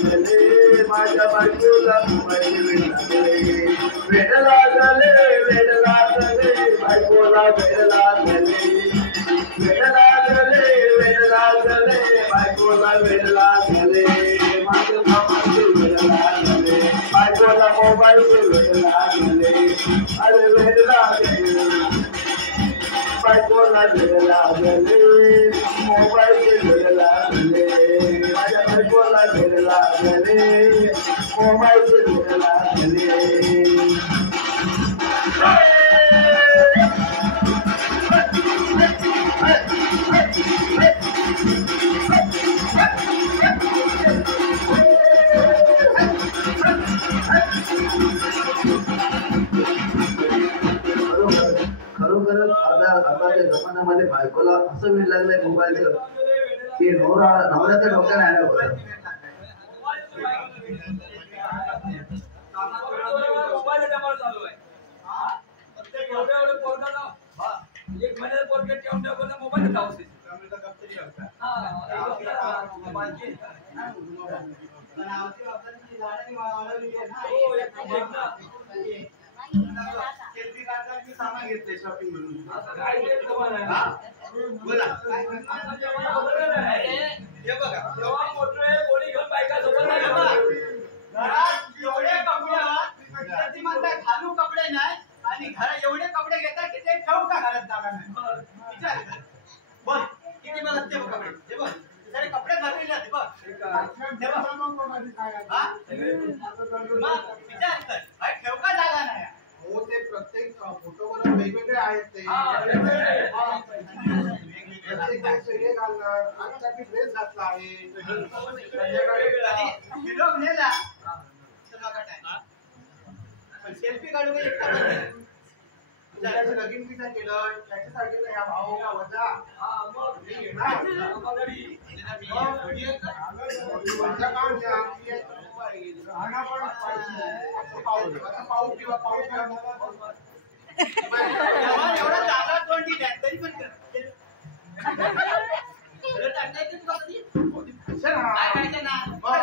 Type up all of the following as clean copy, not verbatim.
लागले माझ्या बायकोला मोबाईल वेड लागले बायकोला वेड लागले बायकोला वेड लागले माझ्या बाबाचे वेड लागले बायकोला मोबाईल वेड लागले अरे वेड लागले बायकोला वेड लागले मोबाईल वेड लागले माझ्या बायकोला वेड लागले मोबाईल वेड लागले खरोखरच आताच्या जमान्यामध्ये बायकोला असं वेळ लागलंय मोबाईलचं की नवऱ्याच्या डोक्याला आलं होतं. एक महिन्यात पोरगे ठेवून ठेवून मोबाईल लावते सामान घेतले शॉपिंग म्हणून बोला हे बघा जेव्हा मोठे गोळी घेऊन बायका झोपत घरात एवढे कपडे ती म्हणतात घालू कपडे नाही आणि घरात एवढे कपडे घेतात की ते ठेवू का घरात जागा नाही विचार बघ किती बघ ते कपडे ते बघ सारे कपडे भरलेले आहेत बघ विचार कर ठेव का जागा नाही हो ते प्रत्येक फोटोवर वेगवेगळे आहेत ते वेगळे घालणार आजचा मी ड्रेस घातला आहे विरोध नेला सेल्फी काढू का एकटा त्याचं लगीन पिता केलं त्याच्यासाठी या भावाला वजा पाऊ किंवा पाऊ एवढा चांगला तोंडी द्या तरी पण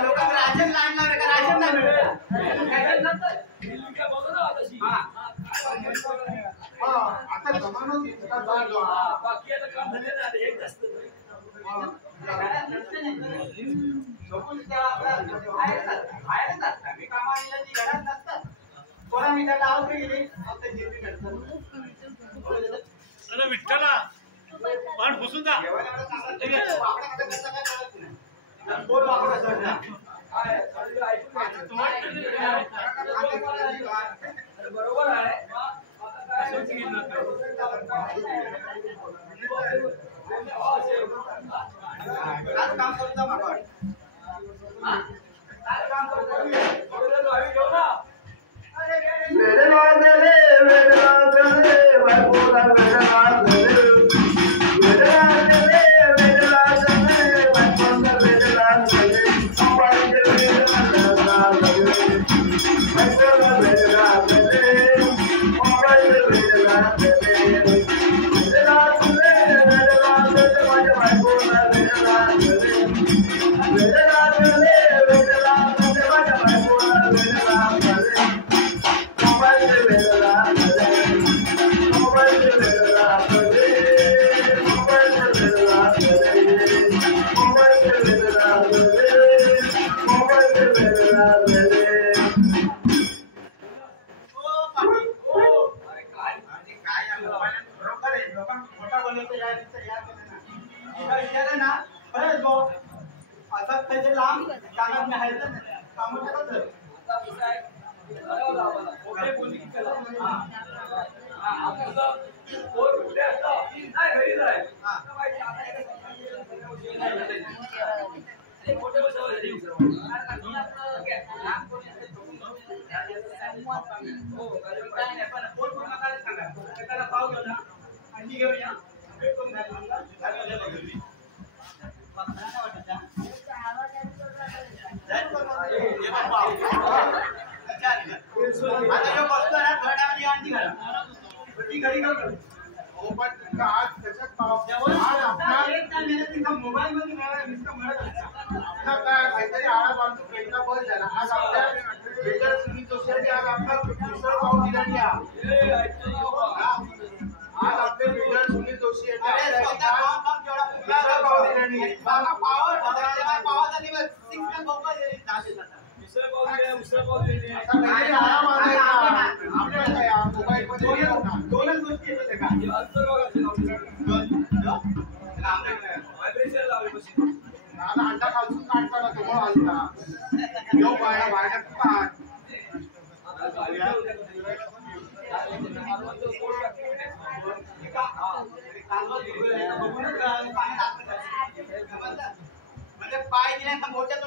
लोक राशन लागणार का राशन नाही मिळत आता जमाना बाकी आता काम झाले ना एक जास्त विठ्ठला पण घुसून जा बरोबर आहे काम करता मागवड काम करता वेड लागले बायकोला वेड लागले वेड लागले बायकोला वेड लागले मोबाईल वेड लागले बायकोला वेड लागले मोबाईल वेड लागले वेड लागले माझ्या बायकोला वेड लागले वेड लागले माझ्या बायकोला वेड लागले मोबाईल वेड लागले मोबाईल वेड लागले मोबाईल वेड लागले मोबाईल वेड लागले मोबाईल वेड लागले लांब कागद में आहे काम करत पाव घेऊ ना आणि घेऊया मोबाईल मध्ये काहीतरी आळा बांधतो सिक्स मोबाईल झाले जातात उसळ पाव दे उसळ पाव दे दोनच गोष्टी येतात का व्हायब्रेशन लावले बस अंडा खालून काढताना तुम्हाला आलता येऊ बाहेर बाहेर काय म्हणजे पाय दिल्या मोठ्या